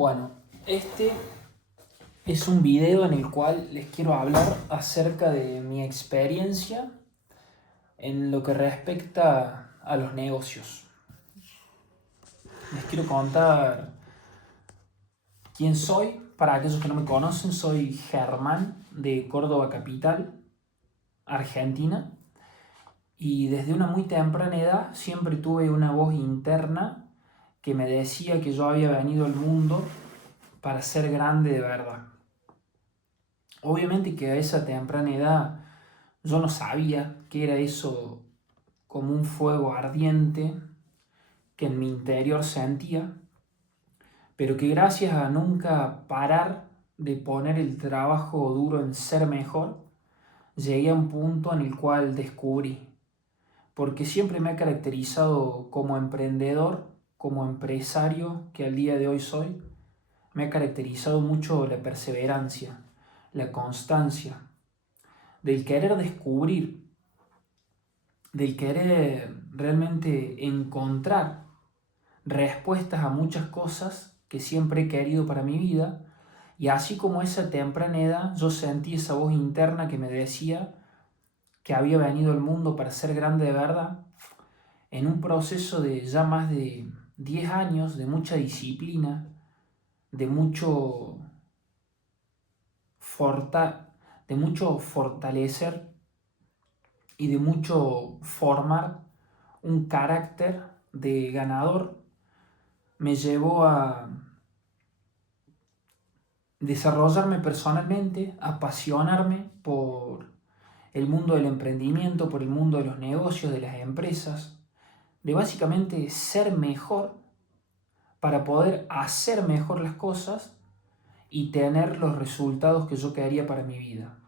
Bueno, este es un video en el cual les quiero hablar acerca de mi experiencia en lo que respecta a los negocios. Les quiero contar quién soy. Para aquellos que no me conocen, soy Germán de Córdoba Capital, Argentina. Y desde una muy temprana edad siempre tuve una voz interna que me decía que yo había venido al mundo para ser grande de verdad. Obviamente que a esa temprana edad yo no sabía qué era eso como un fuego ardiente que en mi interior sentía, pero que gracias a nunca parar de poner el trabajo duro en ser mejor, llegué a un punto en el cual descubrí, porque siempre me he caracterizado como emprendedor, como empresario que al día de hoy soy, me ha caracterizado mucho la perseverancia, la constancia, del querer descubrir, del querer realmente encontrar respuestas a muchas cosas que siempre he querido para mi vida. Y así como esa temprana edad, yo sentí esa voz interna que me decía que había venido al mundo para ser grande de verdad, en un proceso de ya más de 10 años, de mucha disciplina, de mucho, de mucho fortalecer y de mucho formar un carácter de ganador, me llevó a desarrollarme personalmente, apasionarme por el mundo del emprendimiento, por el mundo de los negocios, de las empresas, de básicamente ser mejor para poder hacer mejor las cosas y tener los resultados que yo quería para mi vida.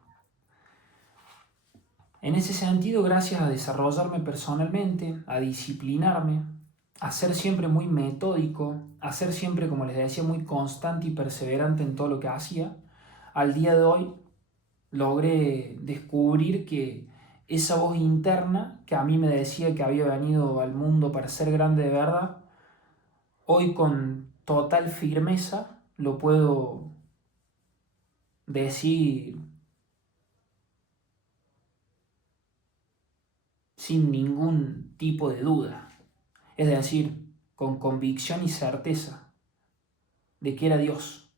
En ese sentido, gracias a desarrollarme personalmente, a disciplinarme, a ser siempre muy metódico, a ser siempre, como les decía, muy constante y perseverante en todo lo que hacía, al día de hoy logré descubrir que esa voz interna que a mí me decía que había venido al mundo para ser grande de verdad, hoy con total firmeza lo puedo decir sin ningún tipo de duda. Es decir, con convicción y certeza de que era Dios.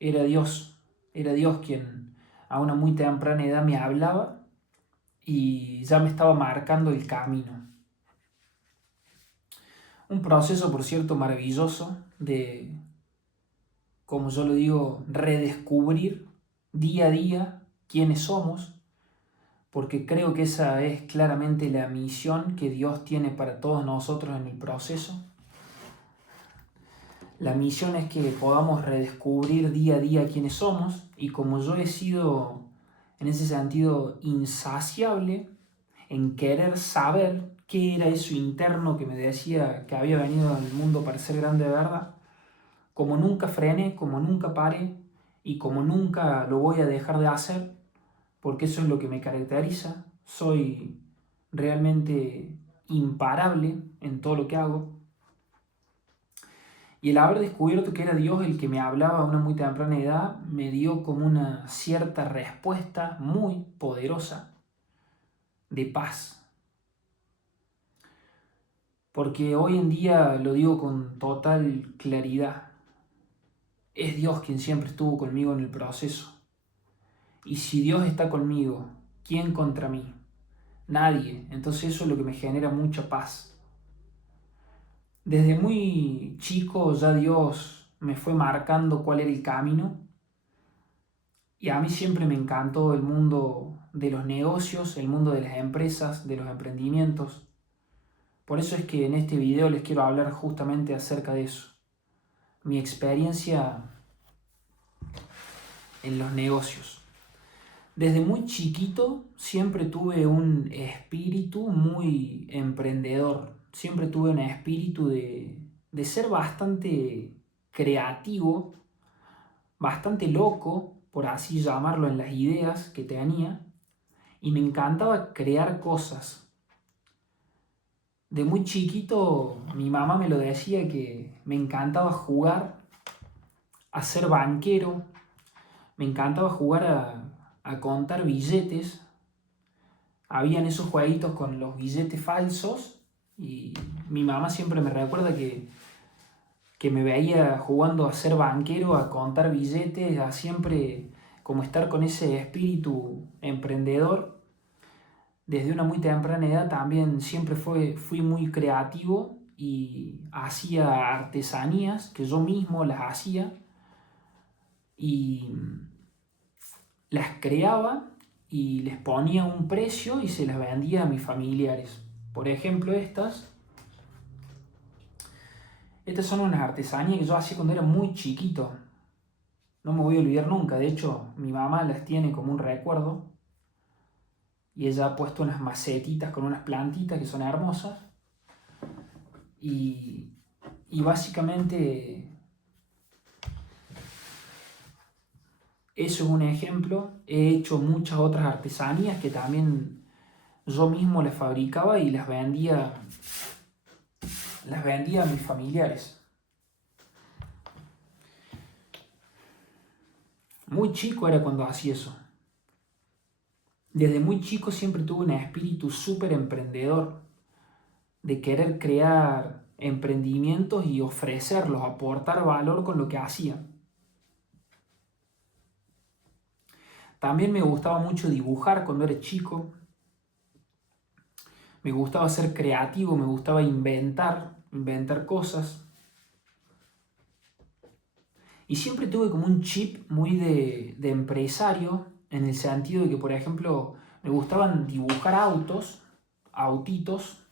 Era Dios. Era Dios quien a una muy temprana edad me hablaba y ya me estaba marcando el camino. Un proceso, por cierto, maravilloso de, como yo lo digo, redescubrir día a día quiénes somos, porque creo que esa es claramente la misión que Dios tiene para todos nosotros en el proceso. La misión es que podamos redescubrir día a día quiénes somos, y como yo he sido en ese sentido insaciable en querer saber qué era eso interno que me decía que había venido al mundo para ser grande de verdad, como nunca frené, como nunca paré y como nunca lo voy a dejar de hacer, porque eso es lo que me caracteriza, soy realmente imparable en todo lo que hago. Y el haber descubierto que era Dios el que me hablaba a una muy temprana edad me dio como una cierta respuesta muy poderosa de paz. Porque hoy en día lo digo con total claridad. Es Dios quien siempre estuvo conmigo en el proceso. Y si Dios está conmigo, ¿quién contra mí? Nadie. Entonces eso es lo que me genera mucha paz. Desde muy chico ya Dios me fue marcando cuál era el camino. Y a mí siempre me encantó el mundo de los negocios, el mundo de las empresas, de los emprendimientos. Por eso es que en este video les quiero hablar justamente acerca de eso. Mi experiencia en los negocios. Desde muy chiquito siempre tuve un espíritu muy emprendedor. Siempre tuve un espíritu de ser bastante creativo, bastante loco, por así llamarlo, en las ideas que tenía. Y me encantaba crear cosas. de muy chiquito mi mamá me lo decía que me encantaba jugar a ser banquero, me encantaba jugar a contar billetes. Habían esos jueguitos con los billetes falsos y mi mamá siempre me recuerda que me veía jugando a ser banquero, a contar billetes, a siempre como estar con ese espíritu emprendedor. Desde una muy temprana edad también siempre fui muy creativo y hacía artesanías que yo mismo las hacía y las creaba y les ponía un precio y se las vendía a mis familiares. Por ejemplo, estas son unas artesanías que yo hacía cuando era muy chiquito. No me voy a olvidar nunca. De hecho, mi mamá las tiene como un recuerdo. Y ella ha puesto unas macetitas con unas plantitas que son hermosas. Y básicamente eso es un ejemplo. He hecho muchas otras artesanías que también yo mismo las fabricaba y las vendía a mis familiares. Muy chico era cuando hacía eso. Desde muy chico siempre tuve un espíritu súper emprendedor, de querer crear emprendimientos y ofrecerlos, aportar valor con lo que hacía. También me gustaba mucho dibujar cuando era chico. Me gustaba ser creativo, me gustaba inventar cosas. Y siempre tuve como un chip muy de empresario, en el sentido de que, por ejemplo, me gustaban dibujar autitos,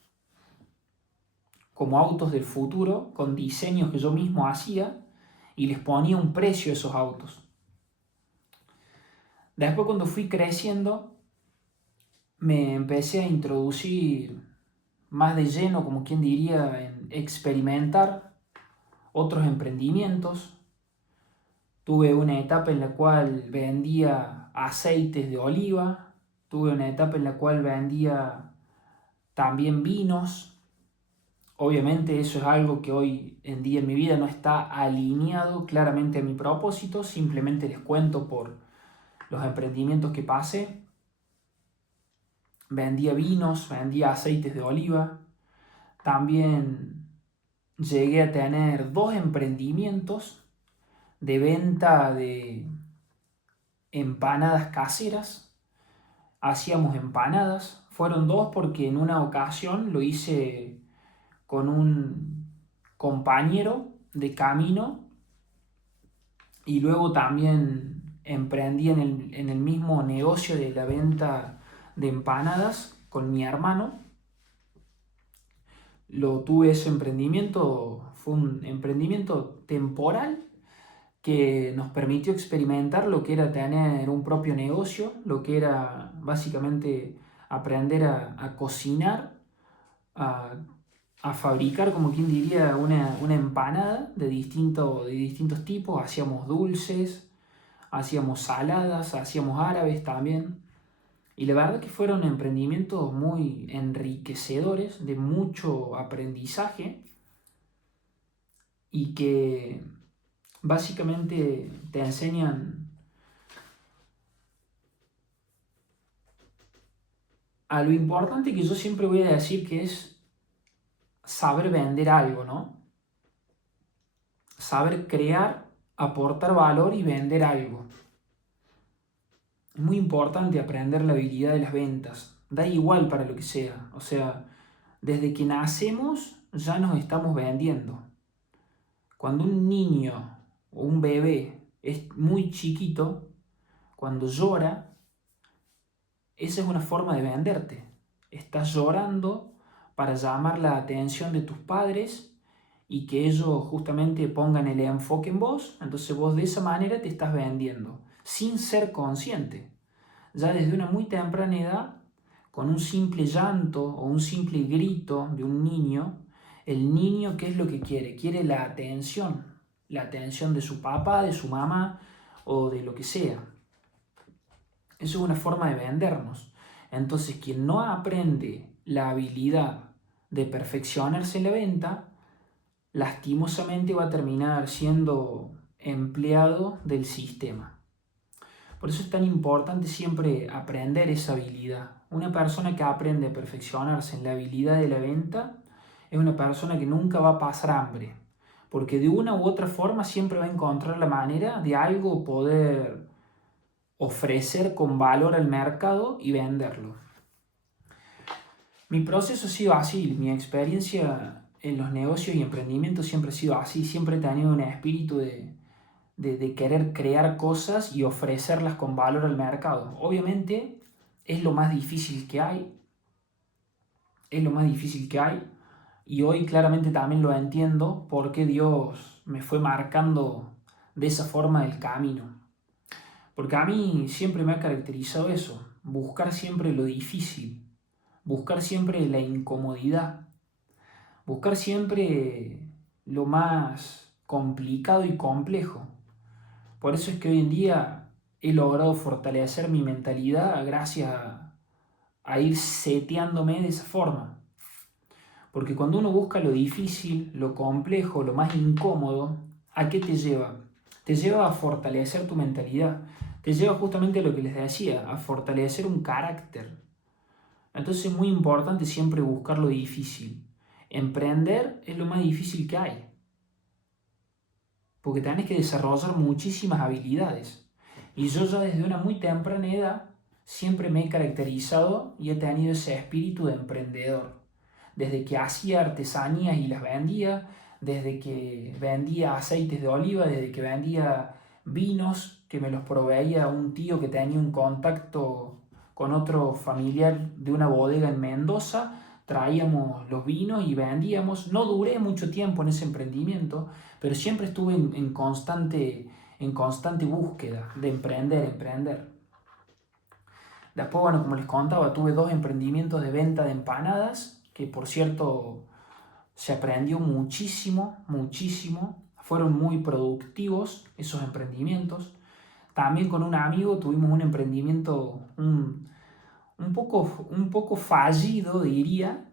como autos del futuro, con diseños que yo mismo hacía y les ponía un precio a esos autos. Después, cuando fui creciendo, me empecé a introducir más de lleno, como quien diría, en experimentar otros emprendimientos. Tuve una etapa en la cual vendía aceites de oliva, tuve una etapa en la cual vendía también vinos. Obviamente eso es algo que hoy en día en mi vida no está alineado claramente a mi propósito, simplemente les cuento por los emprendimientos que pasé. Vendía vinos, vendía aceites de oliva, también llegué a tener 2 emprendimientos de venta de empanadas caseras. Hacíamos empanadas. Fueron 2 porque en una ocasión lo hice con un compañero de camino y luego también emprendí en el mismo negocio de la venta de empanadas con mi hermano. Lo tuve ese emprendimiento, fue un emprendimiento temporal que nos permitió experimentar lo que era tener un propio negocio, lo que era básicamente aprender a cocinar, a, a fabricar, como quien diría, una empanada de distintos tipos. Hacíamos dulces, hacíamos saladas, hacíamos árabes también. Y la verdad que fueron emprendimientos muy enriquecedores, de mucho aprendizaje y que básicamente te enseñan a lo importante que yo siempre voy a decir que es saber vender algo, ¿no? Saber crear, aportar valor y vender algo. Es muy importante aprender la habilidad de las ventas. Da igual para lo que sea. O sea, desde que nacemos ya nos estamos vendiendo. Cuando un niño o un bebé es muy chiquito, cuando llora, esa es una forma de venderte. Estás llorando para llamar la atención de tus padres y que ellos justamente pongan el enfoque en vos. Entonces vos de esa manera te estás vendiendo, sin ser consciente. Ya desde una muy temprana edad, con un simple llanto o un simple grito de un niño, el niño, ¿qué es lo que quiere? Quiere la atención de su papá, de su mamá o de lo que sea. Eso es una forma de vendernos. Entonces, quien no aprende la habilidad de perfeccionarse en la venta, lastimosamente va a terminar siendo empleado del sistema. Por eso es tan importante siempre aprender esa habilidad. Una persona que aprende a perfeccionarse en la habilidad de la venta es una persona que nunca va a pasar hambre, porque de una u otra forma siempre va a encontrar la manera de algo poder ofrecer con valor al mercado y venderlo. Mi proceso ha sido así, mi experiencia en los negocios y emprendimientos siempre ha sido así, siempre he tenido un espíritu de querer crear cosas y ofrecerlas con valor al mercado. Obviamente es lo más difícil que hay, es lo más difícil que hay, y hoy claramente también lo entiendo porque Dios me fue marcando de esa forma el camino. Porque a mí siempre me ha caracterizado eso, buscar siempre lo difícil, buscar siempre la incomodidad, buscar siempre lo más complicado y complejo. Por eso es que hoy en día he logrado fortalecer mi mentalidad gracias a ir seteándome de esa forma. Porque cuando uno busca lo difícil, lo complejo, lo más incómodo, ¿a qué te lleva? Te lleva a fortalecer tu mentalidad. Te lleva justamente a lo que les decía, a fortalecer un carácter. Entonces es muy importante siempre buscar lo difícil. Emprender es lo más difícil que hay. Porque tenés que desarrollar muchísimas habilidades. Y yo ya desde una muy temprana edad siempre me he caracterizado y he tenido ese espíritu de emprendedor. Desde que hacía artesanías y las vendía, desde que vendía aceites de oliva, desde que vendía vinos, que me los proveía un tío que tenía un contacto con otro familiar de una bodega en Mendoza, traíamos los vinos y vendíamos. No duré mucho tiempo en ese emprendimiento, pero siempre estuve en constante búsqueda de emprender. Después, bueno, como les contaba, tuve 2 emprendimientos de venta de empanadas, que por cierto se aprendió muchísimo. Fueron muy productivos esos emprendimientos. También con un amigo tuvimos un emprendimiento un poco fallido, diría,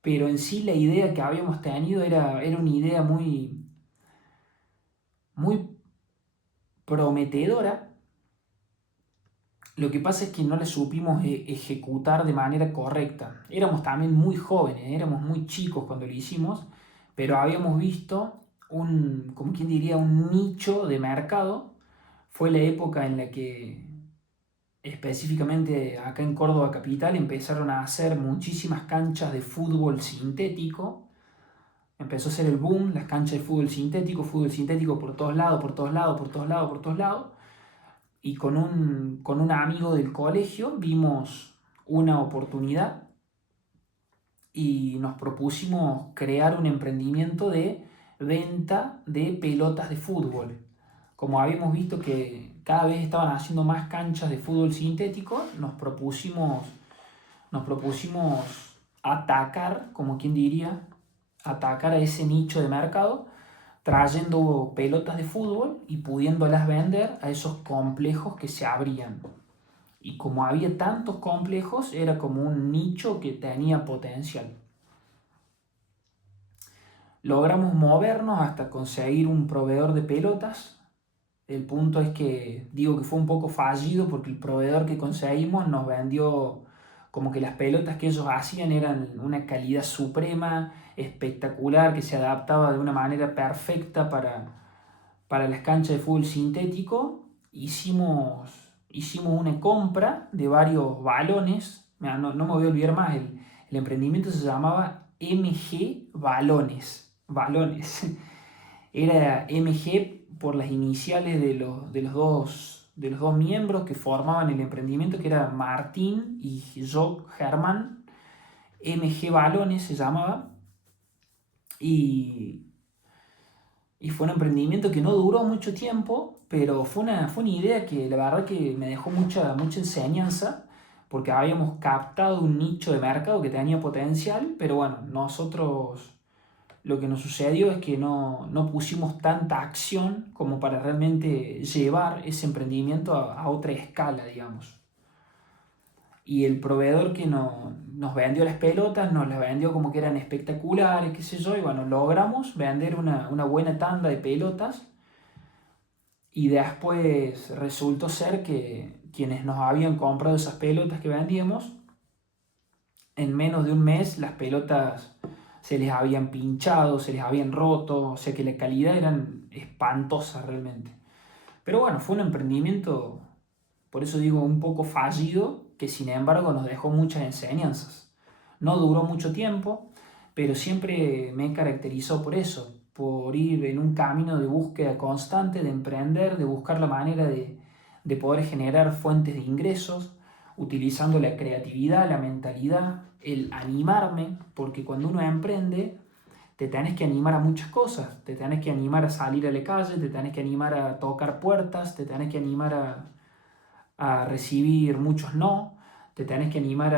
pero en sí la idea que habíamos tenido era una idea muy prometedora. Lo que pasa es que no la supimos ejecutar de manera correcta. Éramos también muy jóvenes, éramos muy chicos cuando lo hicimos, pero habíamos visto como quien diría, un nicho de mercado. Fue la época en la que específicamente acá en Córdoba capital empezaron a hacer muchísimas canchas de fútbol sintético. Empezó a ser el boom, las canchas de fútbol sintético por todos lados, por todos lados, por todos lados, por todos lados. Y con un amigo del colegio vimos una oportunidad y nos propusimos crear un emprendimiento de venta de pelotas de fútbol. Como habíamos visto que cada vez estaban haciendo más canchas de fútbol sintético, nos propusimos atacar, como quien diría, atacar a ese nicho de mercado, trayendo pelotas de fútbol y pudiéndolas vender a esos complejos que se abrían. Y como había tantos complejos, era como un nicho que tenía potencial. Logramos movernos hasta conseguir un proveedor de pelotas. El punto es que digo que fue un poco fallido porque el proveedor que conseguimos nos vendió como que las pelotas que ellos hacían eran una calidad suprema, espectacular, que se adaptaba de una manera perfecta para las canchas de fútbol sintético. Hicimos una compra de varios balones. Mira, no me voy a olvidar más, el emprendimiento se llamaba MG Balones. Balones. Era MG por las iniciales de los dos miembros que formaban el emprendimiento, que era Martín y Jock Herman. MG Balones se llamaba. Y fue un emprendimiento que no duró mucho tiempo, pero fue una idea que la verdad que me dejó mucha enseñanza, porque habíamos captado un nicho de mercado que tenía potencial, pero bueno, nosotros lo que nos sucedió es que no pusimos tanta acción como para realmente llevar ese emprendimiento a otra escala, digamos. y el proveedor que nos vendió las pelotas nos las vendió como que eran espectaculares, qué sé yo, y bueno, logramos vender una buena tanda de pelotas y después resultó ser que quienes nos habían comprado esas pelotas que vendíamos, en menos de un mes las pelotas se les habían pinchado, se les habían roto, o sea que la calidad eran espantosas realmente. Pero bueno, fue un emprendimiento, por eso digo, un poco fallido, que sin embargo nos dejó muchas enseñanzas. No duró mucho tiempo, pero siempre me caracterizó por eso, por ir en un camino de búsqueda constante, de emprender, de buscar la manera de poder generar fuentes de ingresos, utilizando la creatividad, la mentalidad, el animarme, porque cuando uno emprende, te tenés que animar a muchas cosas, te tenés que animar a salir a la calle, te tenés que animar a tocar puertas, te tenés que animar a recibir muchos no, te tenés que animar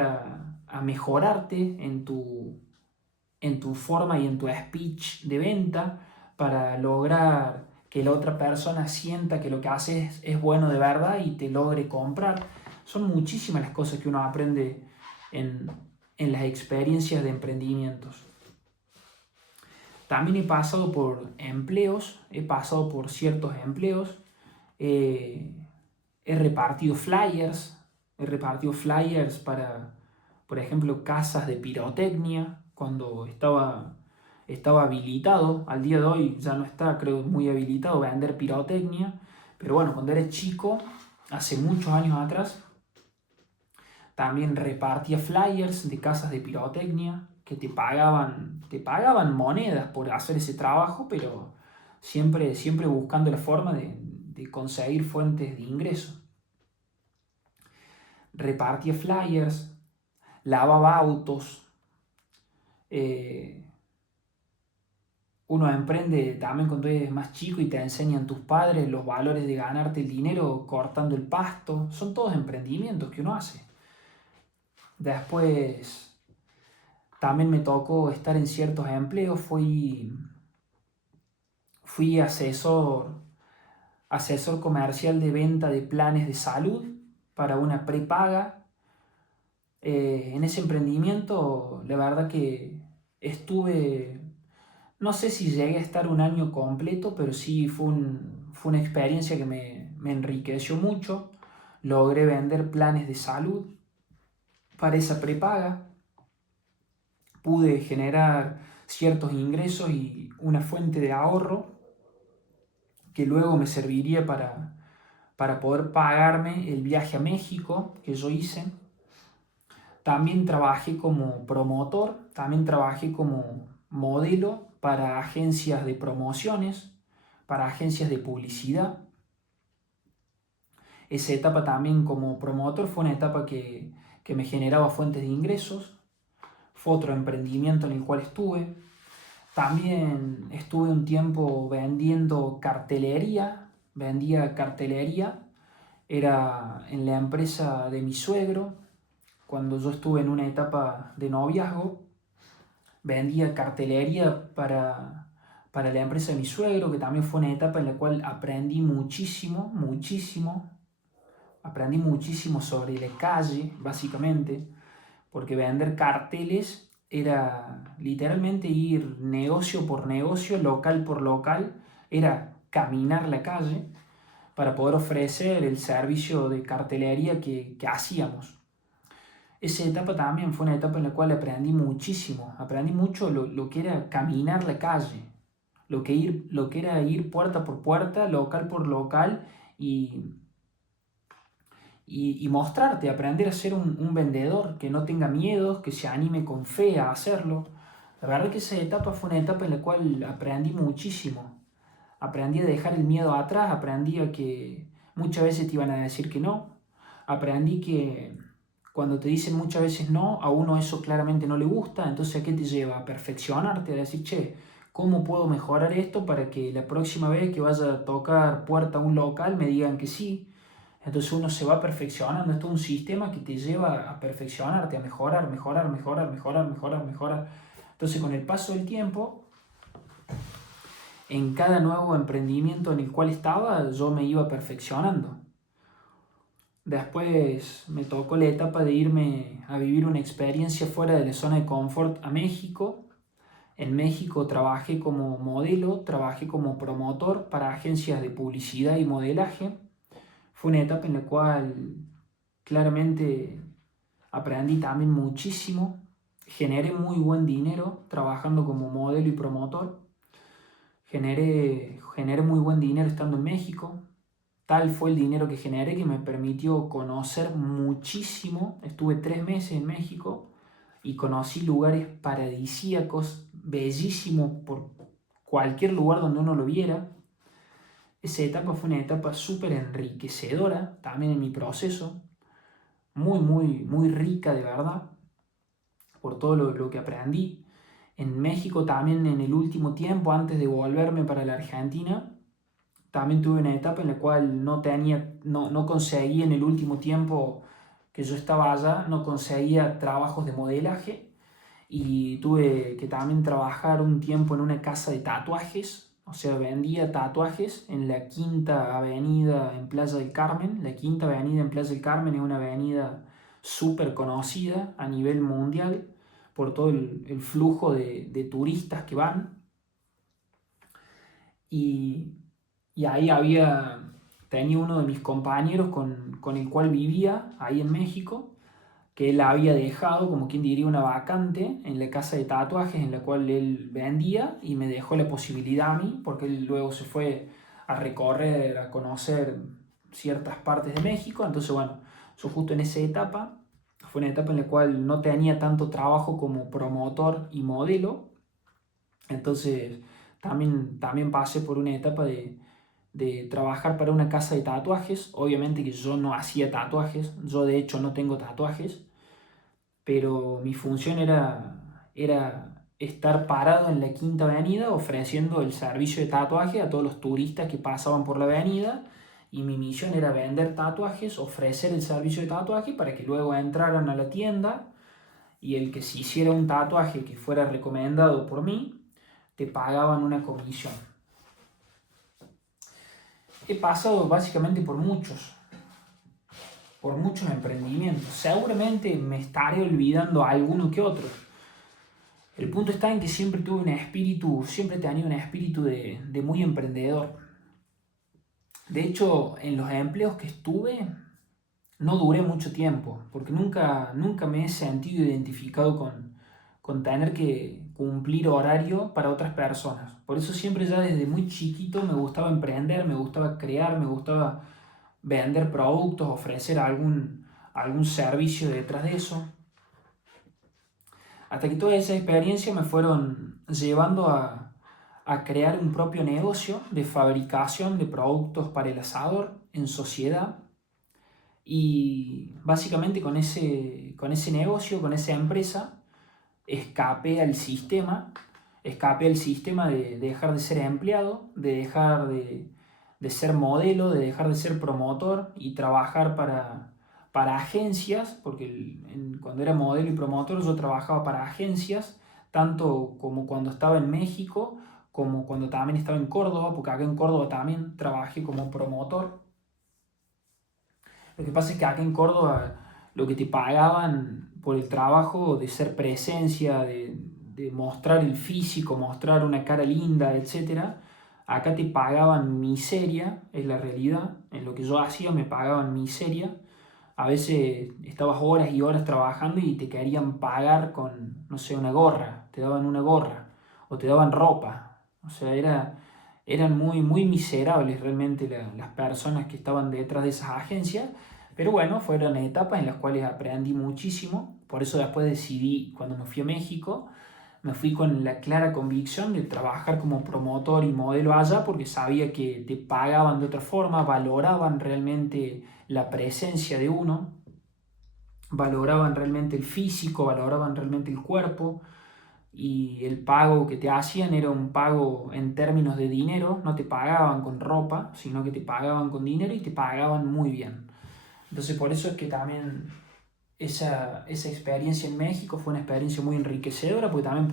a mejorarte en tu forma y en tu speech de venta para lograr que la otra persona sienta que lo que haces es bueno de verdad y te logre comprar. Son muchísimas las cosas que uno aprende en, en las experiencias de emprendimientos. También he pasado por empleos, he pasado por ciertos empleos, eh, he repartido flyers para, por ejemplo, casas de pirotecnia, cuando estaba habilitado, al día de hoy ya no está, creo, muy habilitado vender pirotecnia, pero bueno, cuando era chico, hace muchos años atrás, también repartía flyers de casas de pirotecnia que te pagaban monedas por hacer ese trabajo, pero siempre buscando la forma de conseguir fuentes de ingreso. Repartía flyers, lavaba autos. eh, Uno emprende también cuando eres más chico y te enseñan tus padres los valores de ganarte el dinero cortando el pasto. Son todos emprendimientos que uno hace. Después también me tocó estar en ciertos empleos. Fui asesor comercial de venta de planes de salud para una prepaga. En ese emprendimiento, la verdad que estuve, no sé si llegué a estar un año completo, pero sí fue una experiencia que me enriqueció mucho. Logré vender planes de salud para esa prepaga. Pude generar ciertos ingresos y una fuente de ahorro que luego me serviría para poder pagarme el viaje a México que yo hice. También trabajé como promotor, también trabajé como modelo para agencias de promociones, para agencias de publicidad. Esa etapa también como promotor fue una etapa que me generaba fuentes de ingresos. Fue otro emprendimiento en el cual estuve. También estuve un tiempo vendiendo cartelería, vendía cartelería, era en la empresa de mi suegro, cuando yo estuve en una etapa de noviazgo, vendía cartelería para la empresa de mi suegro, que también fue una etapa en la cual aprendí muchísimo, muchísimo, aprendí muchísimo sobre la calle, básicamente, porque vender carteles era literalmente ir negocio por negocio, local por local, era caminar la calle para poder ofrecer el servicio de cartelería que hacíamos. Esa etapa también fue una etapa en la cual aprendí muchísimo, aprendí mucho lo que era caminar la calle, lo que era ir puerta por puerta, local por local y, y mostrarte, aprender a ser un vendedor que no tenga miedos, que se anime con fe a hacerlo. La verdad que esa etapa fue una etapa en la cual aprendí muchísimo. Aprendí a dejar el miedo atrás, aprendí a que muchas veces te iban a decir que no, aprendí que cuando te dicen muchas veces no, a uno eso claramente no le gusta, entonces ¿a qué te lleva? A perfeccionarte, a decir, che, ¿cómo puedo mejorar esto para que la próxima vez que vaya a tocar puerta a un local me digan que sí? Entonces uno se va perfeccionando, esto es un sistema que te lleva a perfeccionarte, a mejorar, mejorar, mejorar, mejorar, mejorar, mejorar. Entonces con el paso del tiempo, en cada nuevo emprendimiento en el cual estaba, yo me iba perfeccionando. Después me tocó la etapa de irme a vivir una experiencia fuera de la zona de confort a México. En México trabajé como modelo, trabajé como promotor para agencias de publicidad y modelaje. Fue una etapa en la cual claramente aprendí también muchísimo. Generé muy buen dinero trabajando como modelo y promotor. Generé muy buen dinero estando en México. Tal fue el dinero que generé que me permitió conocer muchísimo. Estuve 3 meses en México y conocí lugares paradisíacos, bellísimos por cualquier lugar donde uno lo viera. Esa etapa fue una etapa súper enriquecedora también en mi proceso, muy, muy, muy rica de verdad, por todo lo que aprendí. En México también en el último tiempo, antes de volverme para la Argentina, también tuve una etapa en la cual no conseguí en el último tiempo que yo estaba allá, no conseguía trabajos de modelaje y tuve que también trabajar un tiempo en una casa de tatuajes, o sea, vendía tatuajes en la Quinta Avenida en Playa del Carmen. La Quinta Avenida en Playa del Carmen es una avenida súper conocida a nivel mundial por todo el flujo de turistas que van. Y, y ahí tenía uno de mis compañeros con el cual vivía ahí en México, que él había dejado, como quien diría, una vacante en la casa de tatuajes en la cual él vendía y me dejó la posibilidad a mí, porque él luego se fue a recorrer, a conocer ciertas partes de México. Entonces, bueno, yo justo en esa etapa, fue una etapa en la cual no tenía tanto trabajo como promotor y modelo. Entonces, también pasé por una etapa de trabajar para una casa de tatuajes. Obviamente que yo no hacía tatuajes, yo de hecho no tengo tatuajes, pero mi función era estar parado en la Quinta Avenida ofreciendo el servicio de tatuaje a todos los turistas que pasaban por la avenida, y mi misión era vender tatuajes, ofrecer el servicio de tatuaje para que luego entraran a la tienda y el que se hiciera un tatuaje que fuera recomendado por mí, te pagaban una comisión. He pasado básicamente por muchos emprendimientos. Seguramente me estaré olvidando alguno que otro. El punto está en que siempre he tenido un espíritu de muy emprendedor. De hecho, en los empleos que estuve, no duré mucho tiempo, porque nunca me he sentido identificado con tener que cumplir horario para otras personas. Por eso siempre ya desde muy chiquito me gustaba emprender, me gustaba crear, me gustaba vender productos, ofrecer algún servicio detrás de eso. Hasta que toda esa experiencia me fueron llevando a crear un propio negocio de fabricación de productos para el asador en sociedad. Y básicamente con ese negocio, con esa empresa, escapé al sistema de dejar de ser empleado, de dejar de ser modelo, de dejar de ser promotor y trabajar para agencias, porque cuando era modelo y promotor yo trabajaba para agencias, tanto como cuando estaba en México, como cuando también estaba en Córdoba, porque acá en Córdoba también trabajé como promotor. Lo que pasa es que acá en Córdoba lo que te pagaban por el trabajo de ser presencia, de mostrar el físico, mostrar una cara linda, etc., acá te pagaban miseria, es la realidad. En lo que yo hacía me pagaban miseria. A veces estabas horas y horas trabajando y te querían pagar con, no sé, una gorra, te daban una gorra o te daban ropa. O sea, eran muy, muy miserables realmente las personas que estaban detrás de esas agencias. Pero bueno, fueron etapas en las cuales aprendí muchísimo. Por eso después decidí, cuando me fui a México, me fui con la clara convicción de trabajar como promotor y modelo allá, porque sabía que te pagaban de otra forma, valoraban realmente la presencia de uno, valoraban realmente el físico, valoraban realmente el cuerpo, y el pago que te hacían era un pago en términos de dinero. No te pagaban con ropa, sino que te pagaban con dinero y te pagaban muy bien. Entonces por eso es que también esa experiencia en México fue una experiencia muy enriquecedora, porque también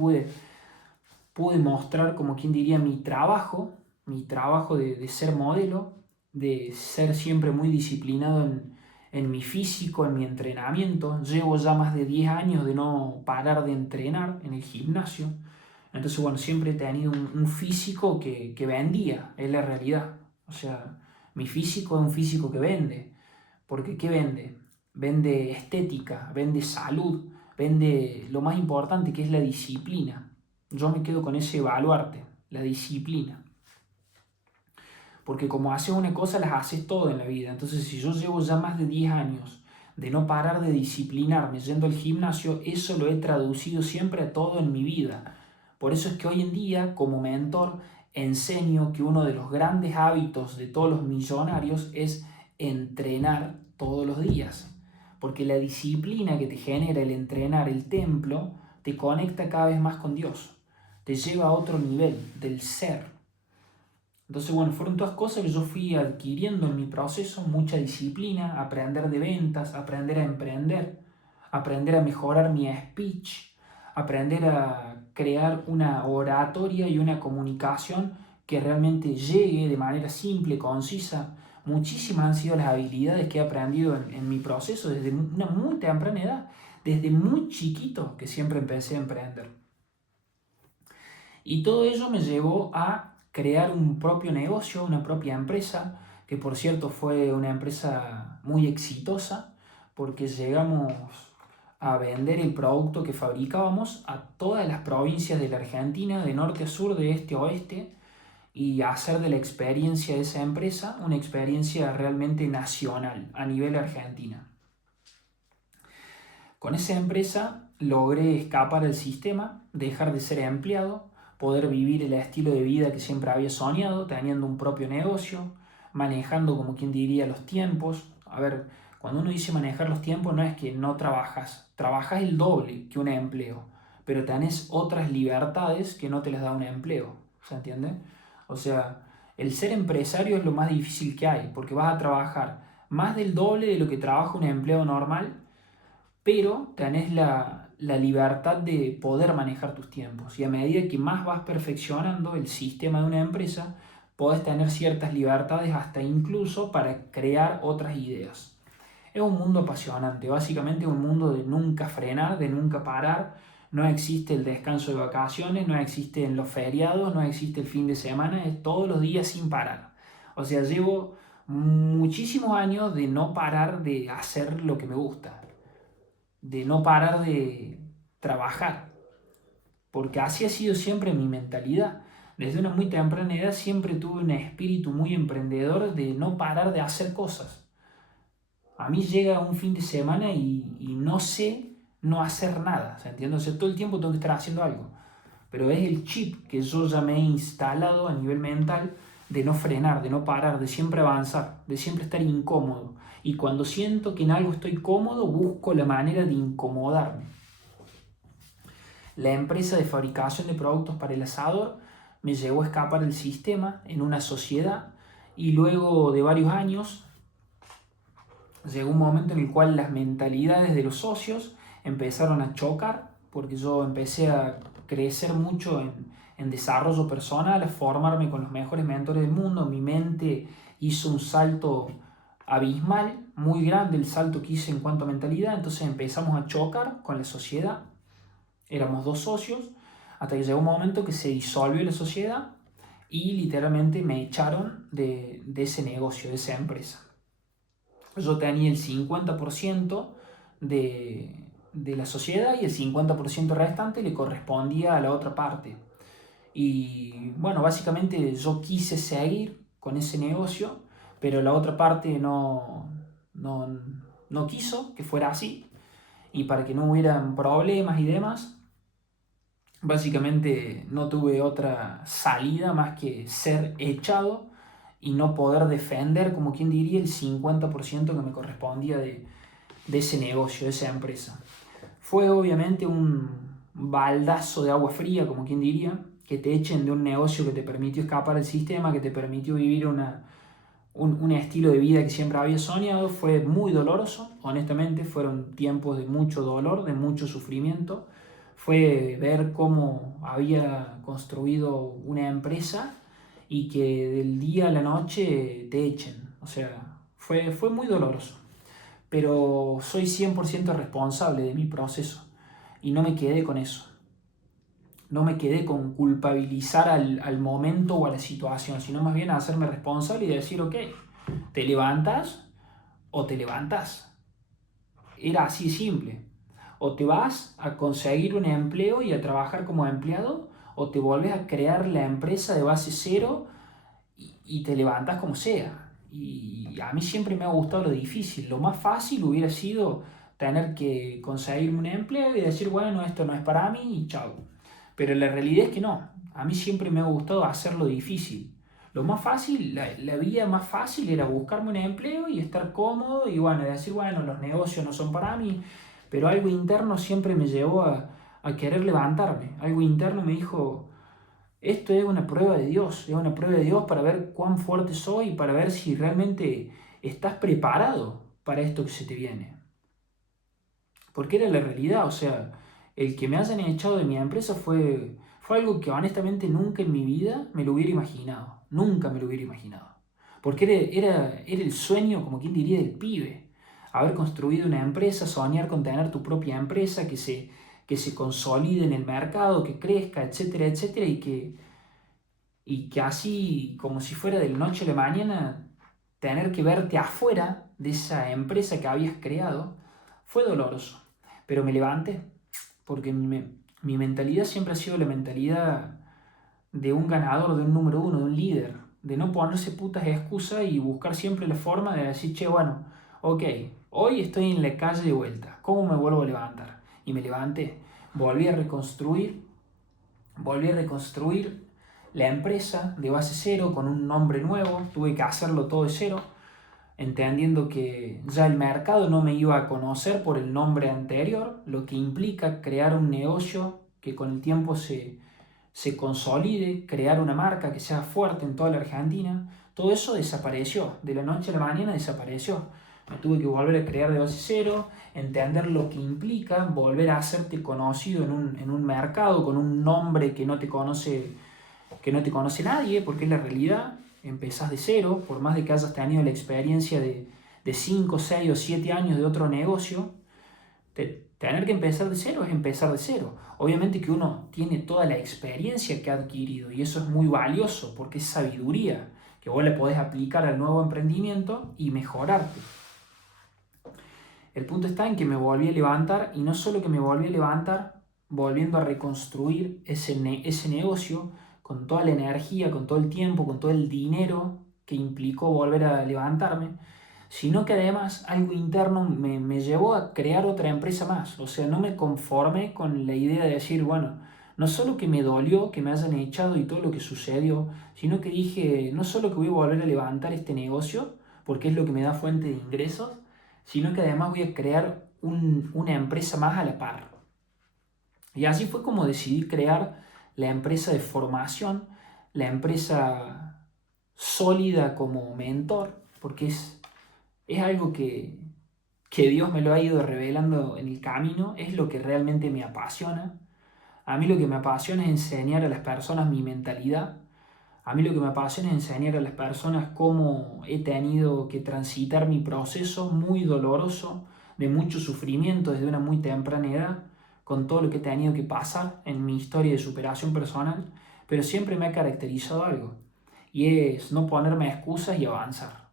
pude mostrar, como quien diría, mi trabajo de ser modelo, de ser siempre muy disciplinado en mi físico, en mi entrenamiento. Llevo ya más de 10 años de no parar de entrenar en el gimnasio. Entonces, bueno, siempre he tenido un físico que vendía, es la realidad. O sea, mi físico es un físico que vende. Porque ¿qué vende? Vende estética, vende salud, vende lo más importante que es la disciplina. Yo me quedo con ese baluarte, la disciplina. Porque como haces una cosa, las haces todo en la vida. Entonces, si yo llevo ya más de 10 años de no parar de disciplinarme yendo al gimnasio, eso lo he traducido siempre a todo en mi vida. Por eso es que hoy en día, como mentor, enseño que uno de los grandes hábitos de todos los millonarios es entrenar todos los días. Porque la disciplina que te genera el entrenar el templo te conecta cada vez más con Dios. Te lleva a otro nivel del ser. Entonces, bueno, fueron todas cosas que yo fui adquiriendo en mi proceso, mucha disciplina, aprender de ventas, aprender a emprender, aprender a mejorar mi speech, aprender a crear una oratoria y una comunicación que realmente llegue de manera simple, concisa. Muchísimas han sido las habilidades que he aprendido en mi proceso desde una muy temprana edad, desde muy chiquito que siempre empecé a emprender. Y todo ello me llevó a crear un propio negocio, una propia empresa, que por cierto fue una empresa muy exitosa, porque llegamos a vender el producto que fabricábamos a todas las provincias de la Argentina, de norte a sur, de este a oeste, y hacer de la experiencia de esa empresa una experiencia realmente nacional, a nivel Argentina. Con esa empresa logré escapar del sistema, dejar de ser empleado, poder vivir el estilo de vida que siempre había soñado, teniendo un propio negocio, manejando, como quien diría, los tiempos. A ver, cuando uno dice manejar los tiempos no es que no trabajas, trabajas el doble que un empleo, pero tenés otras libertades que no te las da un empleo, ¿se entiende? O sea, el ser empresario es lo más difícil que hay, porque vas a trabajar más del doble de lo que trabaja un empleo normal, pero tenés la libertad de poder manejar tus tiempos. Y a medida que más vas perfeccionando el sistema de una empresa, podés tener ciertas libertades hasta incluso para crear otras ideas. Es un mundo apasionante, básicamente un mundo de nunca frenar, de nunca parar. No existe el descanso de vacaciones, no existen los feriados, no existe el fin de semana, es todos los días sin parar. O sea, llevo muchísimos años de no parar de hacer lo que me gusta, de no parar de trabajar, porque así ha sido siempre mi mentalidad. Desde una muy temprana edad siempre tuve un espíritu muy emprendedor de no parar de hacer cosas. A mí llega un fin de semana y no sé no hacer nada, ¿se entiende? O sea, todo el tiempo tengo que estar haciendo algo. Pero es el chip que yo ya me he instalado a nivel mental de no frenar, de no parar, de siempre avanzar, de siempre estar incómodo. Y cuando siento que en algo estoy cómodo, busco la manera de incomodarme. La empresa de fabricación de productos para el asador me llevó a escapar del sistema en una sociedad y luego de varios años llegó un momento en el cual las mentalidades de los socios empezaron a chocar porque yo empecé a crecer mucho en desarrollo personal, a formarme con los mejores mentores del mundo. Mi mente hizo un salto abismal, muy grande el salto que hice en cuanto a mentalidad, entonces empezamos a chocar con la sociedad. Éramos dos socios, hasta que llegó un momento que se disolvió la sociedad y literalmente me echaron de ese negocio, de esa empresa. Yo tenía el 50% de la sociedad y el 50% restante le correspondía a la otra parte. Y bueno, básicamente yo quise seguir con ese negocio, pero la otra parte no quiso que fuera así. Y para que no hubieran problemas y demás, básicamente no tuve otra salida más que ser echado y no poder defender, como quien diría, el 50% que me correspondía de ese negocio, de esa empresa. Fue obviamente un baldazo de agua fría, como quien diría, que te echen de un negocio que te permitió escapar del sistema, que te permitió vivir un estilo de vida que siempre había soñado. Fue muy doloroso, honestamente, fueron tiempos de mucho dolor, de mucho sufrimiento. Fue ver cómo había construido una empresa y que del día a la noche te echen. O sea, fue muy doloroso. pero soy 100% responsable de mi proceso y no me quedé con eso. No me quedé con culpabilizar al momento o a la situación, sino más bien hacerme responsable y decir, ok, te levantas o te levantas. Era así simple. O te vas a conseguir un empleo y a trabajar como empleado, o te vuelves a crear la empresa de base cero y te levantas como sea. Y a mí siempre me ha gustado lo difícil. Lo más fácil hubiera sido tener que conseguirme un empleo y decir, bueno, esto no es para mí y chao. Pero la realidad es que no. A mí siempre me ha gustado hacerlo difícil. Lo más fácil, la vía más fácil era buscarme un empleo y estar cómodo y bueno, decir, bueno, los negocios no son para mí, pero algo interno siempre me llevó a querer levantarme. Algo interno me dijo, esto es una prueba de Dios, es una prueba de Dios para ver cuán fuerte soy, para ver si realmente estás preparado para esto que se te viene. Porque era la realidad, o sea, el que me hayan echado de mi empresa fue algo que honestamente nunca en mi vida me lo hubiera imaginado, nunca me lo hubiera imaginado. Porque era el sueño, como quien diría, del pibe. Haber construido una empresa, soñar con tener tu propia empresa que se consolide en el mercado, que crezca, etcétera, etcétera, y que así, como si fuera de la noche a la mañana, tener que verte afuera de esa empresa que habías creado, fue doloroso. Pero me levanté, porque mi mentalidad siempre ha sido la mentalidad de un ganador, de un número uno, de un líder, de no ponerse putas excusas y buscar siempre la forma de decir, che, bueno, ok, hoy estoy en la calle de vuelta, ¿cómo me vuelvo a levantar? Y me levanté, volví a reconstruir, la empresa de base cero con un nombre nuevo, tuve que hacerlo todo de cero, entendiendo que ya el mercado no me iba a conocer por el nombre anterior, lo que implica crear un negocio que con el tiempo se consolide, crear una marca que sea fuerte en toda la Argentina. Todo eso desapareció, de la noche a la mañana desapareció. Me tuve que volver a crear de base cero, entender lo que implica volver a hacerte conocido en un mercado con un nombre que no te conoce nadie, porque es la realidad. Empezás de cero, por más de que hayas tenido la experiencia de 5, 6 o 7 años de otro negocio, tener que empezar de cero es empezar de cero. Obviamente que uno tiene toda la experiencia que ha adquirido y eso es muy valioso porque es sabiduría que vos le podés aplicar al nuevo emprendimiento y mejorarte. El punto está en que me volví a levantar y no solo que me volví a levantar, volviendo a reconstruir ese negocio con toda la energía, con todo el tiempo, con todo el dinero que implicó volver a levantarme, sino que además algo interno me llevó a crear otra empresa más. O sea, no me conformé con la idea de decir, bueno, no solo que me dolió que me hayan echado y todo lo que sucedió, sino que dije, no solo que voy a volver a levantar este negocio, porque es lo que me da fuente de ingresos, sino que además voy a crear una empresa más a la par. Y así fue como decidí crear la empresa de formación, la empresa sólida como mentor, porque es algo que Dios me lo ha ido revelando en el camino, es lo que realmente me apasiona. A mí lo que me apasiona es enseñar a las personas mi mentalidad. A mí lo que me apasiona es enseñar a las personas cómo he tenido que transitar mi proceso muy doloroso, de mucho sufrimiento desde una muy temprana edad, con todo lo que he tenido que pasar en mi historia de superación personal, pero siempre me ha caracterizado algo, y es no ponerme excusas y avanzar.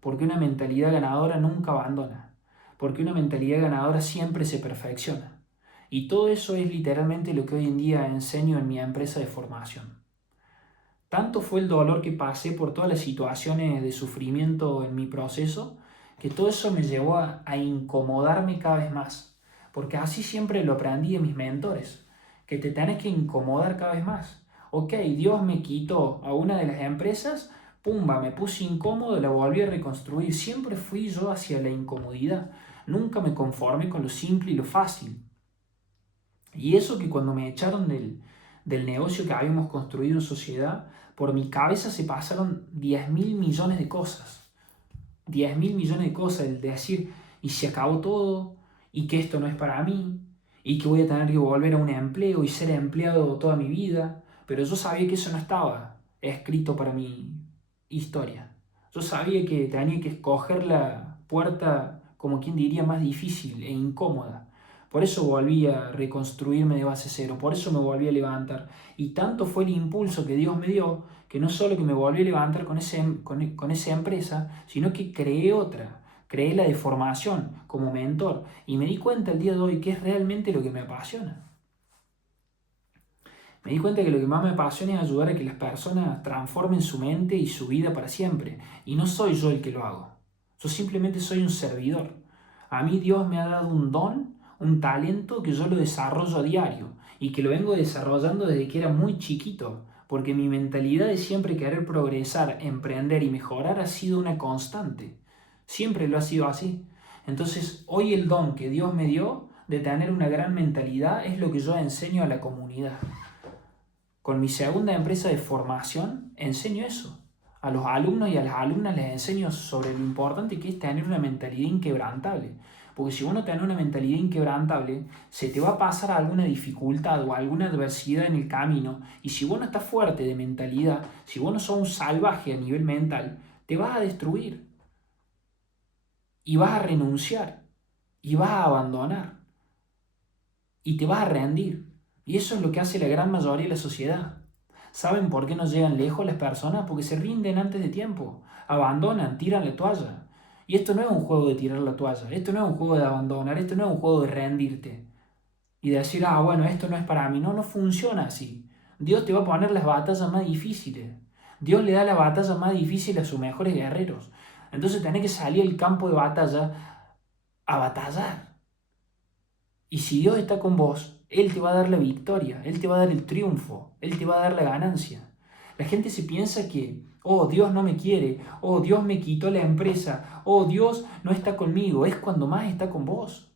Porque una mentalidad ganadora nunca abandona. Porque una mentalidad ganadora siempre se perfecciona. Y todo eso es literalmente lo que hoy en día enseño en mi empresa de formación. Tanto fue el dolor que pasé por todas las situaciones de sufrimiento en mi proceso, que todo eso me llevó a incomodarme cada vez más. Porque así siempre lo aprendí de mis mentores, que te tenés que incomodar cada vez más. Ok, Dios me quitó a una de las empresas, pumba, me puse incómodo, la volví a reconstruir. Siempre fui yo hacia la incomodidad. Nunca me conformé con lo simple y lo fácil. Y eso que cuando me echaron del negocio que habíamos construido en sociedad, por mi cabeza se pasaron 10.000 millones de cosas. 10.000 millones de cosas, el de decir, y se acabó todo, y que esto no es para mí, y que voy a tener que volver a un empleo y ser empleado toda mi vida. Pero yo sabía que eso no estaba escrito para mi historia. Yo sabía que tenía que escoger la puerta como quien diría, más difícil e incómoda. Por eso volví a reconstruirme de base cero, por eso me volví a levantar. Y tanto fue el impulso que Dios me dio, que no solo que me volví a levantar con esa empresa, sino que creé otra, creé la de formación como mentor. Y me di cuenta el día de hoy que es realmente lo que me apasiona. Me di cuenta que lo que más me apasiona es ayudar a que las personas transformen su mente y su vida para siempre. Y no soy yo el que lo hago. Yo simplemente soy un servidor. A mí Dios me ha dado un don, un talento que yo lo desarrollo a diario y que lo vengo desarrollando desde que era muy chiquito, porque mi mentalidad de siempre querer progresar, emprender y mejorar ha sido una constante. Siempre lo ha sido así. Entonces, hoy el don que Dios me dio de tener una gran mentalidad es lo que yo enseño a la comunidad. Con mi segunda empresa de formación enseño eso. A los alumnos y a las alumnas les enseño sobre lo importante que es tener una mentalidad inquebrantable. Porque si vos no tenés una mentalidad inquebrantable, se te va a pasar alguna dificultad o alguna adversidad en el camino. Y si vos no estás fuerte de mentalidad, si vos no sos un salvaje a nivel mental, te vas a destruir. Y vas a renunciar. Y vas a abandonar. Y te vas a rendir. Y eso es lo que hace la gran mayoría de la sociedad. ¿Saben por qué no llegan lejos las personas? Porque se rinden antes de tiempo, abandonan, tiran la toalla. Y esto no es un juego de tirar la toalla, esto no es un juego de abandonar, esto no es un juego de rendirte y de decir, bueno, esto no es para mí. No, no funciona así. Dios te va a poner las batallas más difíciles. Dios le da la batalla más difícil a sus mejores guerreros. Entonces tenés que salir al campo de batalla a batallar. Y si Dios está con vos, Él te va a dar la victoria, Él te va a dar el triunfo, Él te va a dar la ganancia. La gente se piensa que, oh, Dios no me quiere, oh, Dios me quitó la empresa, oh, Dios no está conmigo. Es cuando más está con vos.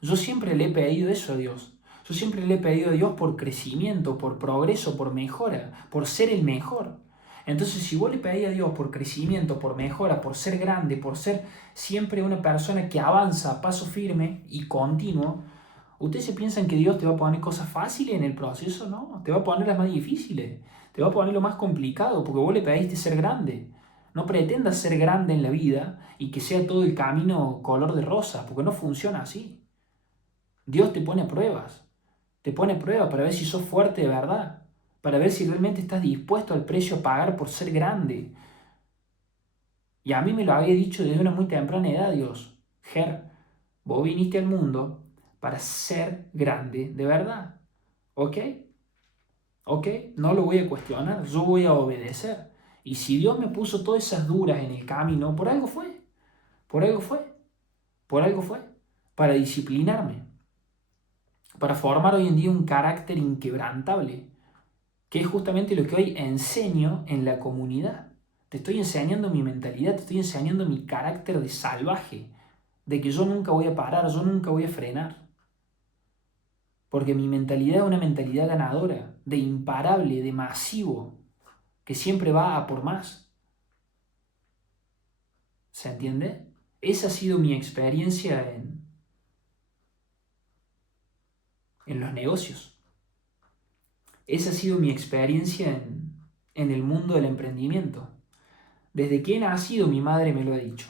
Yo siempre le he pedido eso a Dios. Yo siempre le he pedido a Dios por crecimiento, por progreso, por mejora, por ser el mejor. Entonces, si vos le pedís a Dios por crecimiento, por mejora, por ser grande, por ser siempre una persona que avanza a paso firme y continuo, ¿ustedes se piensan que Dios te va a poner cosas fáciles en el proceso? No, te va a poner las más difíciles, te va a poner lo más complicado, porque vos le pediste ser grande. No pretendas ser grande en la vida y que sea todo el camino color de rosa, porque no funciona así. Dios te pone a prueba para ver si sos fuerte de verdad, para ver si realmente estás dispuesto al precio a pagar por ser grande. Y a mí me lo había dicho desde una muy temprana edad Dios. Ger, vos viniste al mundo para ser grande de verdad. ¿Ok? ¿Ok? No lo voy a cuestionar, yo voy a obedecer. Y si Dios me puso todas esas duras en el camino, por algo fue. Por algo fue. Por algo fue. Para disciplinarme. Para formar hoy en día un carácter inquebrantable, que es justamente lo que hoy enseño en la comunidad. Te estoy enseñando mi mentalidad, te estoy enseñando mi carácter de salvaje, de que yo nunca voy a parar, yo nunca voy a frenar. Porque mi mentalidad es una mentalidad ganadora, de imparable, de masivo, que siempre va a por más. ¿Se entiende? Esa ha sido mi experiencia en los negocios. Esa ha sido mi experiencia en el mundo del emprendimiento. Desde que he nacido mi madre me lo ha dicho.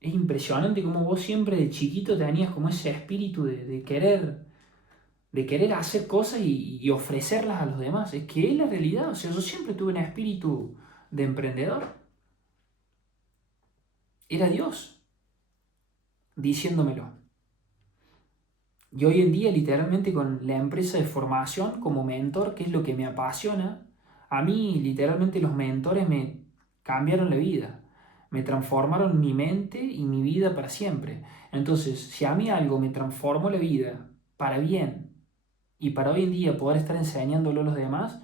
Es impresionante cómo vos siempre de chiquito tenías como ese espíritu de querer hacer cosas y ofrecerlas a los demás. Es que es la realidad. O sea, yo siempre tuve un espíritu de emprendedor. Era Dios diciéndomelo. Y hoy en día, literalmente, con la empresa de formación como mentor, que es lo que me apasiona, a mí, literalmente, los mentores me cambiaron la vida. Me transformaron mi mente y mi vida para siempre. Entonces, si a mí algo me transformó la vida para bien y para hoy en día poder estar enseñándolo a los demás,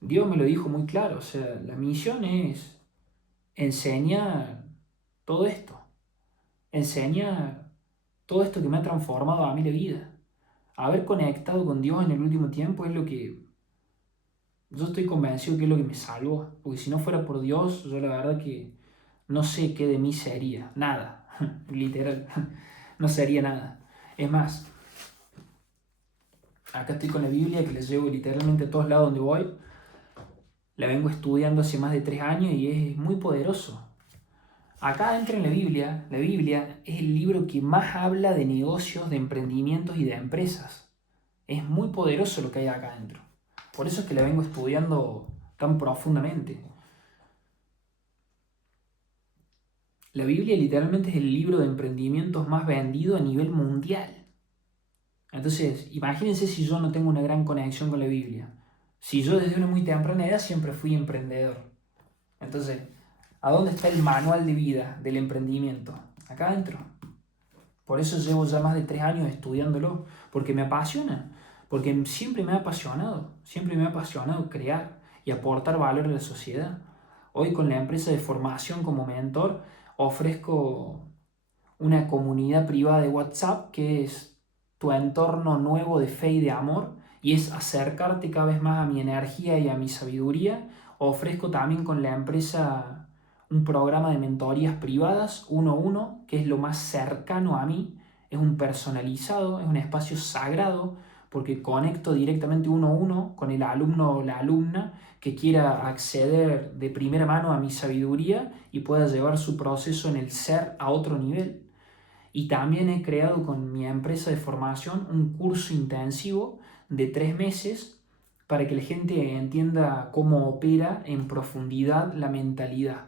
Dios me lo dijo muy claro. O sea, la misión es enseñar todo esto. Enseñar todo esto que me ha transformado a mí la vida. Haber conectado con Dios en el último tiempo es lo que yo estoy convencido que es lo que me salvó. Porque si no fuera por Dios, yo la verdad que no sé qué de mí sería. Nada. Literal. No sería nada. Es más, acá estoy con la Biblia que la llevo literalmente a todos lados donde voy. la vengo estudiando hace más de 3 años y es muy poderoso. Acá adentro en la Biblia es el libro que más habla de negocios, de emprendimientos y de empresas. Es muy poderoso lo que hay acá adentro. Por eso es que la vengo estudiando tan profundamente. La Biblia literalmente es el libro de emprendimientos más vendido a nivel mundial. Entonces, imagínense si yo no tengo una gran conexión con la Biblia. Si yo desde una muy temprana edad siempre fui emprendedor. Entonces, ¿a dónde está el manual de vida del emprendimiento? Acá adentro. Por eso llevo ya más de 3 años estudiándolo, porque me apasiona, porque siempre me ha apasionado crear y aportar valor a la sociedad. Hoy con la empresa de formación como mentor ofrezco una comunidad privada de WhatsApp que es tu entorno nuevo de fe y de amor y es acercarte cada vez más a mi energía y a mi sabiduría. Ofrezco también con la empresa un programa de mentorías privadas, 1 a 1, que es lo más cercano a mí, es un personalizado, es un espacio sagrado, porque conecto directamente 1 a 1 con el alumno o la alumna que quiera acceder de primera mano a mi sabiduría y pueda llevar su proceso en el ser a otro nivel. Y también he creado con mi empresa de formación un curso intensivo de 3 meses para que la gente entienda cómo opera en profundidad la mentalidad.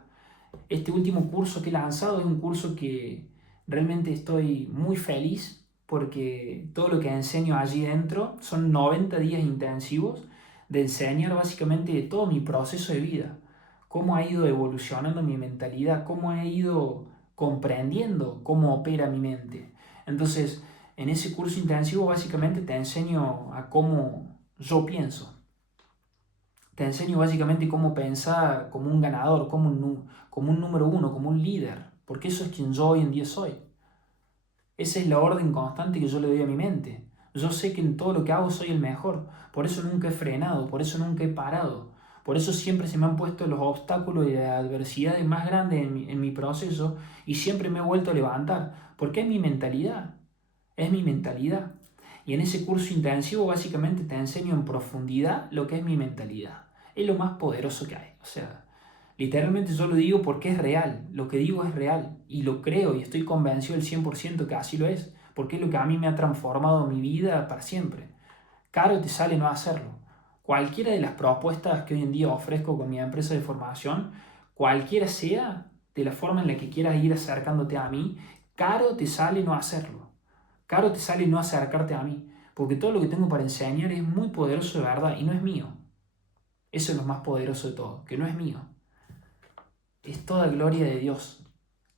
Este último curso que he lanzado es un curso que realmente estoy muy feliz porque todo lo que enseño allí dentro son 90 días intensivos de enseñar básicamente todo mi proceso de vida, cómo ha ido evolucionando mi mentalidad, cómo he ido comprendiendo cómo opera mi mente. Entonces, en ese curso intensivo básicamente te enseño a cómo yo pienso. Te enseño básicamente cómo pensar como un ganador, como un número uno, como un líder, porque eso es quien yo hoy en día soy. Esa es la orden constante que yo le doy a mi mente. Yo sé que en todo lo que hago soy el mejor, por eso nunca he frenado, por eso nunca he parado, por eso siempre se me han puesto los obstáculos y las adversidades más grandes en mi proceso y siempre me he vuelto a levantar, porque es mi mentalidad, es mi mentalidad. Y en ese curso intensivo básicamente te enseño en profundidad lo que es mi mentalidad. Es lo más poderoso que hay. O sea, literalmente yo lo digo porque es real. Lo que digo es real. Y lo creo y estoy convencido del 100% que así lo es. Porque es lo que a mí me ha transformado mi vida para siempre. Caro te sale no hacerlo. Cualquiera de las propuestas que hoy en día ofrezco con mi empresa de formación, cualquiera sea de la forma en la que quieras ir acercándote a mí, caro te sale no hacerlo. Caro te sale no acercarte a mí, porque todo lo que tengo para enseñar es muy poderoso de verdad y no es mío. Eso es lo más poderoso de todo, que no es mío. Es toda gloria de Dios.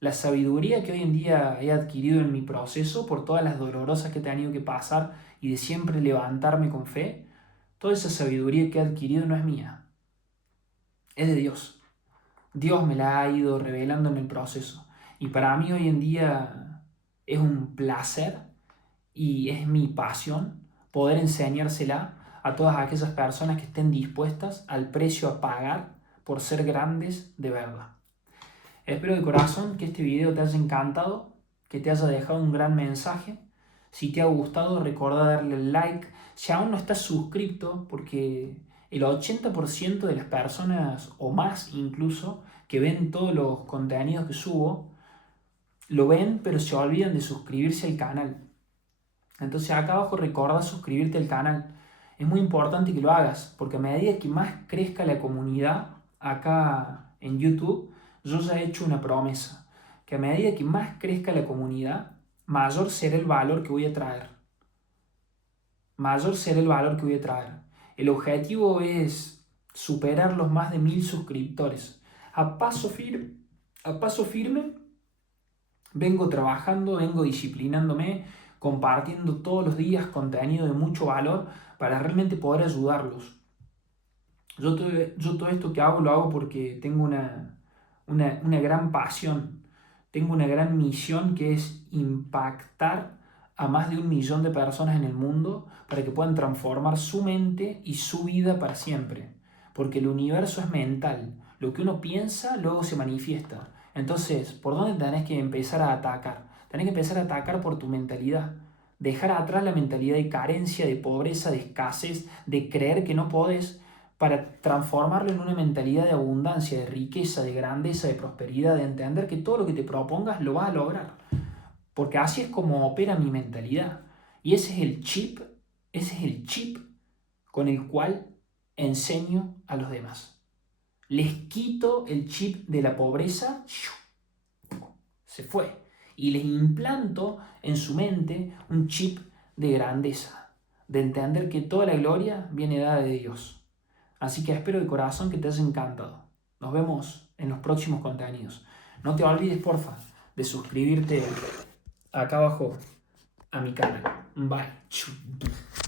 La sabiduría que hoy en día he adquirido en mi proceso, por todas las dolorosas que he tenido que pasar y de siempre levantarme con fe, toda esa sabiduría que he adquirido no es mía, es de Dios. Dios me la ha ido revelando en el proceso. Y para mí hoy en día es un placer y es mi pasión poder enseñársela a todas aquellas personas que estén dispuestas al precio a pagar por ser grandes de verdad. Espero de corazón que este video te haya encantado, que te haya dejado un gran mensaje. Si te ha gustado, recuerda darle like. Si aún no estás suscrito, porque el 80% de las personas, o más incluso, que ven todos los contenidos que subo, lo ven pero se olvidan de suscribirse al canal. Entonces acá abajo recuerda suscribirte al canal. Es muy importante que lo hagas, porque a medida que más crezca la comunidad acá en YouTube, yo ya he hecho una promesa, que a medida que más crezca la comunidad, mayor será el valor que voy a traer. Mayor será el valor que voy a traer. El objetivo es superar los más de 1000 suscriptores. A paso firme vengo trabajando, vengo disciplinándome, compartiendo todos los días contenido de mucho valor para realmente poder ayudarlos. Yo todo esto que hago lo hago porque tengo una gran pasión, tengo una gran misión que es impactar a más de 1 millón de personas en el mundo para que puedan transformar su mente y su vida para siempre. Porque el universo es mental, lo que uno piensa luego se manifiesta. Entonces, ¿por dónde tenés que empezar a atacar? Tenés que empezar a atacar por tu mentalidad. Dejar atrás la mentalidad de carencia, de pobreza, de escasez, de creer que no podés, para transformarlo en una mentalidad de abundancia, de riqueza, de grandeza, de prosperidad, de entender que todo lo que te propongas lo vas a lograr. Porque así es como opera mi mentalidad. Y ese es el chip con el cual enseño a los demás. Les quito el chip de la pobreza, se fue. Y les implanto en su mente un chip de grandeza, de entender que toda la gloria viene dada de Dios. Así que espero de corazón que te haya encantado. Nos vemos en los próximos contenidos. No te olvides, porfa, de suscribirte acá abajo a mi canal. Bye.